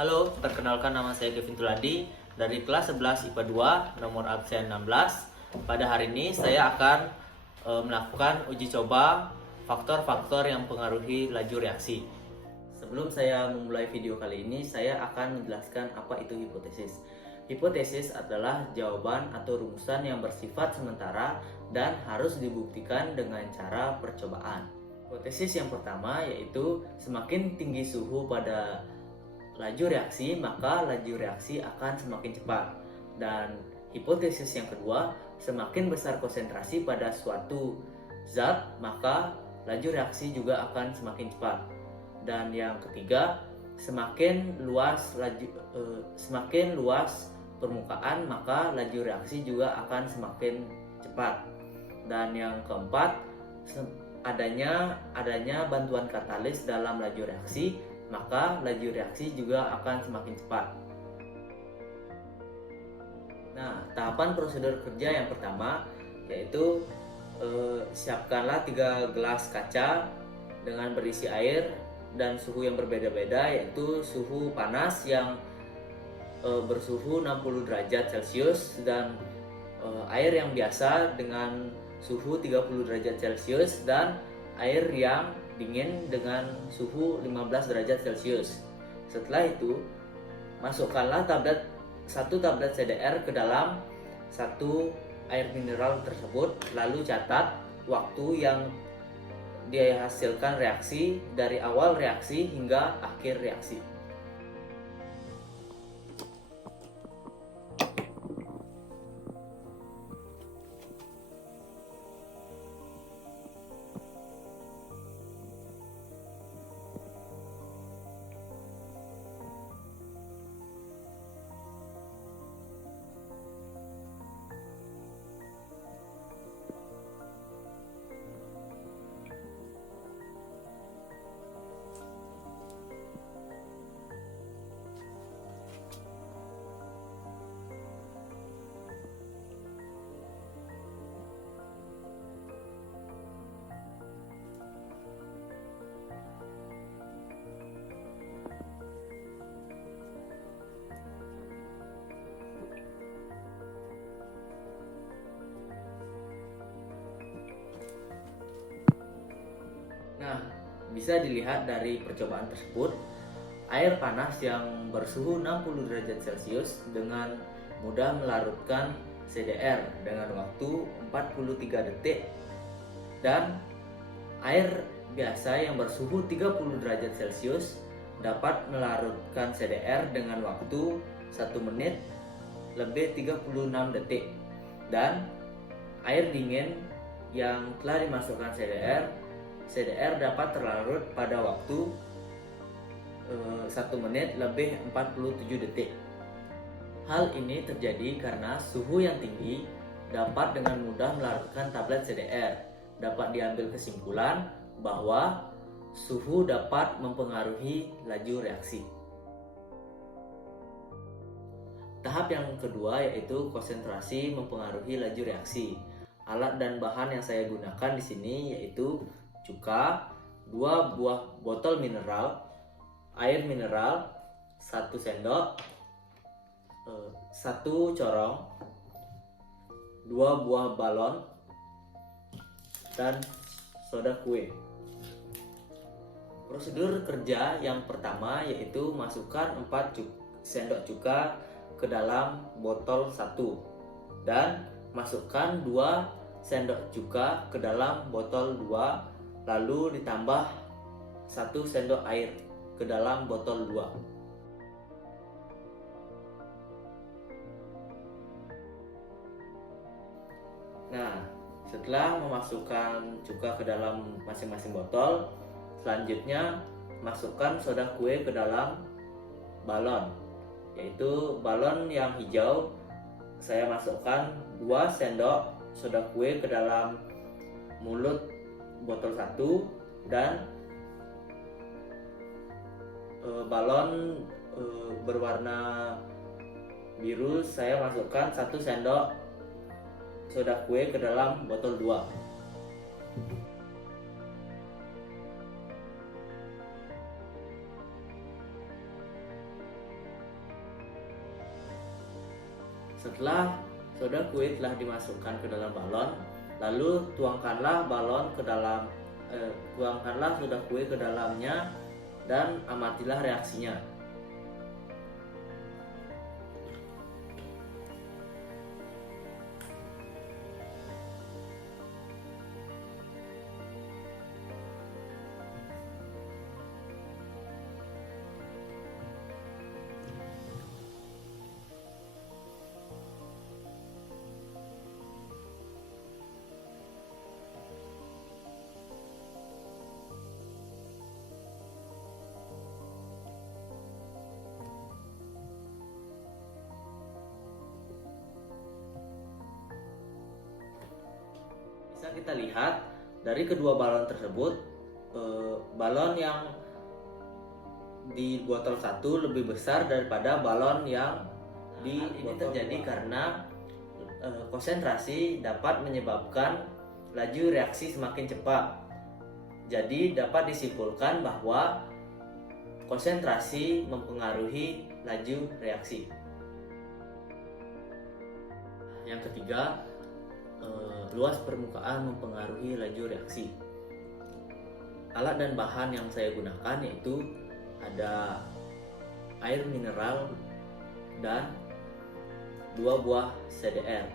Halo, perkenalkan nama saya Kevin Tuladi dari kelas 11 IPA 2, nomor absen 16. Pada hari ini saya akan melakukan uji coba faktor-faktor yang mempengaruhi laju reaksi. Sebelum saya memulai video kali ini, saya akan menjelaskan apa itu hipotesis. Hipotesis adalah jawaban atau rumusan yang bersifat sementara dan harus dibuktikan dengan cara percobaan. Hipotesis yang pertama yaitu semakin tinggi suhu pada laju reaksi, maka laju reaksi akan semakin cepat. Dan hipotesis yang kedua, semakin besar konsentrasi pada suatu zat, maka laju reaksi juga akan semakin cepat. Dan yang ketiga, semakin luas permukaan, maka laju reaksi juga akan semakin cepat. Dan yang keempat, adanya bantuan katalis dalam laju reaksi, maka laju reaksi juga akan semakin cepat. Nah, tahapan prosedur kerja yang pertama yaitu siapkanlah 3 gelas kaca dengan berisi air dan suhu yang berbeda-beda, yaitu suhu panas yang bersuhu 60 derajat Celcius dan air yang biasa dengan suhu 30 derajat Celcius dan air yang dingin dengan suhu 15 derajat Celcius. Setelah itu, masukkanlah 1 tablet CDR ke dalam 1 air mineral tersebut, lalu catat waktu yang dihasilkan reaksi dari awal reaksi hingga akhir reaksi. Nah, bisa dilihat dari percobaan tersebut, air panas yang bersuhu 60 derajat Celcius dengan mudah melarutkan CDR dengan waktu 43 detik, dan air biasa yang bersuhu 30 derajat Celcius dapat melarutkan CDR dengan waktu 1 menit lebih 36 detik, dan air dingin yang telah dimasukkan CDR dapat terlarut pada waktu 1 menit lebih 47 detik. Hal ini terjadi karena suhu yang tinggi dapat dengan mudah melarutkan tablet CDR. Dapat diambil kesimpulan bahwa suhu dapat mempengaruhi laju reaksi. Tahap yang kedua yaitu konsentrasi mempengaruhi laju reaksi. Alat dan bahan yang saya gunakan di sini yaitu cuka, 2 buah botol mineral, air mineral 1 sendok, 1 corong, 2 buah balon, dan soda kue. Prosedur kerja yang pertama yaitu masukkan 4 sendok cuka ke dalam botol 1 dan masukkan 2 sendok cuka ke dalam botol 2, lalu ditambah 1 sendok air ke dalam botol 2. Nah, setelah memasukkan cuka ke dalam masing-masing botol, selanjutnya masukkan soda kue ke dalam balon, yaitu balon yang hijau. Saya masukkan 2 sendok soda kue ke dalam mulut botol 1, dan balon berwarna biru saya masukkan 1 sendok soda kue ke dalam botol 2. Setelah soda kue telah dimasukkan ke dalam balon, lalu tuangkanlah soda kue ke dalamnya dan amatilah reaksinya. Bisa kita lihat dari kedua balon tersebut, balon yang di botol satu lebih besar daripada balon yang di ini terjadi karena konsentrasi dapat menyebabkan laju reaksi semakin cepat. Jadi dapat disimpulkan bahwa konsentrasi mempengaruhi laju reaksi. Yang ketiga, luas permukaan mempengaruhi laju reaksi. Alat dan bahan yang saya gunakan yaitu ada air mineral dan 2 buah CDR.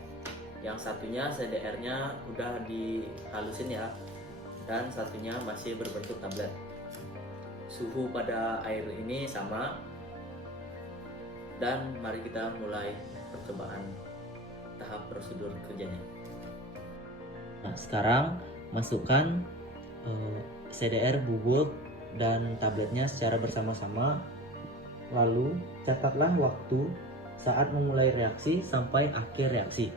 Yang satunya CDR-nya udah dihalusin ya, dan satunya masih berbentuk tablet. Suhu pada air ini sama, dan mari kita mulai percobaan tahap prosedur kerjanya. Nah, sekarang masukkan CDR bubuk dan tabletnya secara bersama-sama. Lalu catatlah waktu saat memulai reaksi sampai akhir reaksi.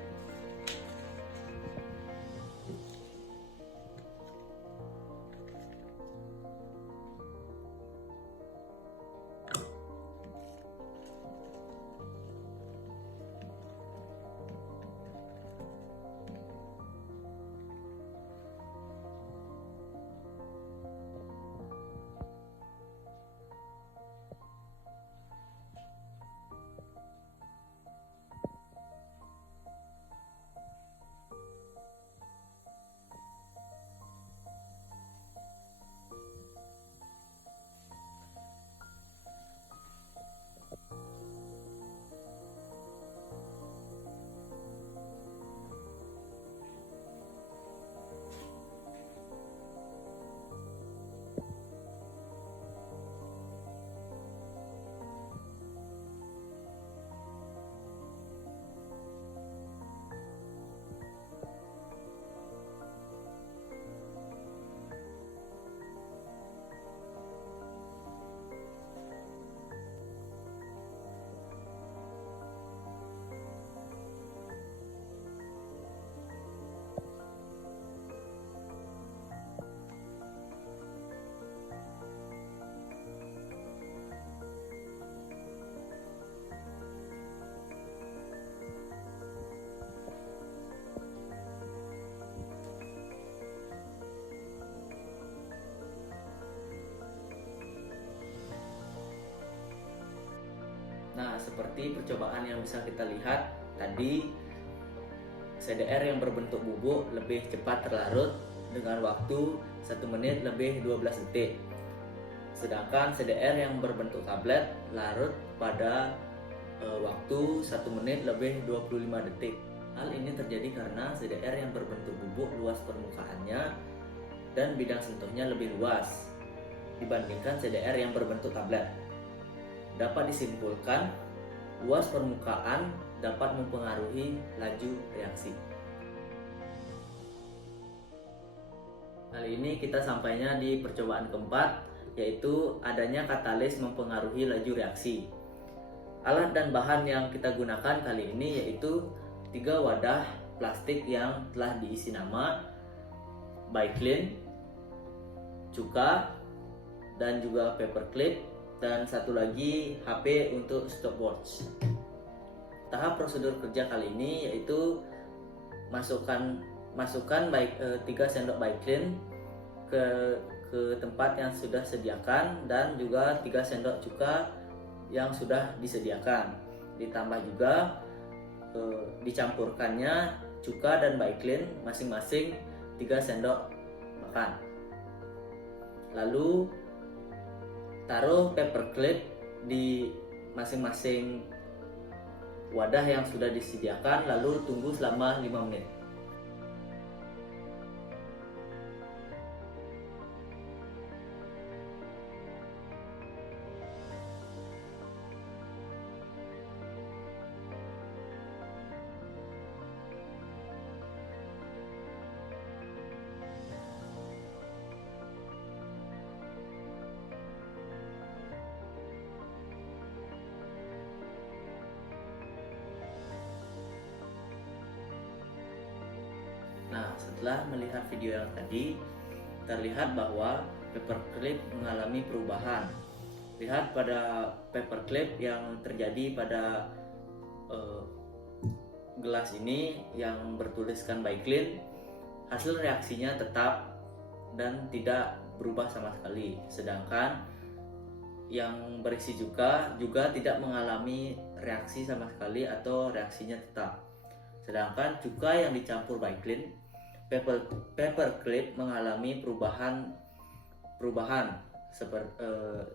Nah, seperti percobaan yang bisa kita lihat tadi, CDR yang berbentuk bubuk lebih cepat terlarut dengan waktu 1 menit lebih 12 detik. Sedangkan CDR yang berbentuk tablet larut pada waktu 1 menit lebih 25 detik. Hal ini terjadi karena CDR yang berbentuk bubuk luas permukaannya dan bidang sentuhnya lebih luas dibandingkan CDR yang berbentuk tablet. Dapat disimpulkan, luas permukaan dapat mempengaruhi laju reaksi. Kali ini kita sampainya di percobaan keempat, yaitu adanya katalis mempengaruhi laju reaksi. Alat dan bahan yang kita gunakan kali ini yaitu 3 wadah plastik yang telah diisi nama, Biclean, cuka, dan juga paperclip, dan satu lagi HP untuk stopwatch. Tahap prosedur kerja kali ini yaitu masukkan 3 sendok Biclean ke tempat yang sudah sediakan, dan juga 3 sendok cuka yang sudah disediakan. Ditambah juga dicampurkannya cuka dan baiklin masing-masing 3 sendok makan. Lalu taruh paperclip di masing-masing wadah yang sudah disediakan, lalu tunggu selama 5 menit. Nah, setelah melihat video yang tadi, terlihat bahwa paperclip mengalami perubahan. Lihat pada paperclip yang terjadi pada gelas ini yang bertuliskan baiklin, hasil reaksinya tetap dan tidak berubah sama sekali. Sedangkan yang berisi cuka juga tidak mengalami reaksi sama sekali atau reaksinya tetap. Sedangkan cuka yang dicampur baiklin, paperclip mengalami perubahan.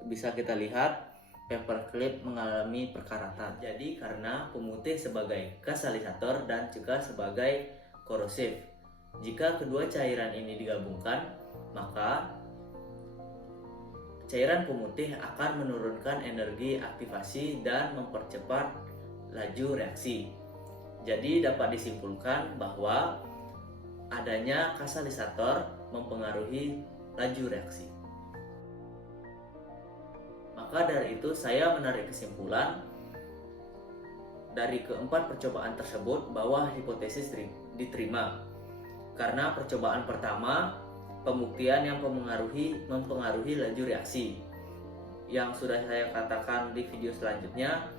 Bisa kita lihat paperclip mengalami perkaratan. Jadi karena pemutih sebagai katalisator dan cuka sebagai korosif. Jika kedua cairan ini digabungkan, maka cairan pemutih akan menurunkan energi aktivasi dan mempercepat laju reaksi. Jadi dapat disimpulkan bahwa adanya katalisator mempengaruhi laju reaksi. Maka dari itu saya menarik kesimpulan dari keempat percobaan tersebut bahwa hipotesis diterima. Karena percobaan pertama, pembuktian yang mempengaruhi laju reaksi. Yang sudah saya katakan di video selanjutnya,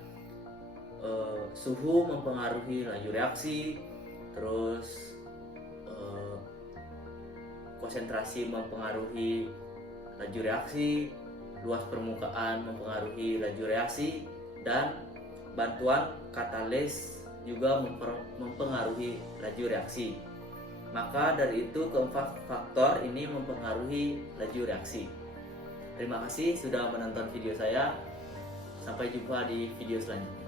suhu mempengaruhi laju reaksi, terus konsentrasi mempengaruhi laju reaksi, luas permukaan mempengaruhi laju reaksi, dan bantuan katalis juga mempengaruhi laju reaksi. Maka dari itu keempat faktor ini mempengaruhi laju reaksi. Terima kasih sudah menonton video saya. Sampai jumpa di video selanjutnya.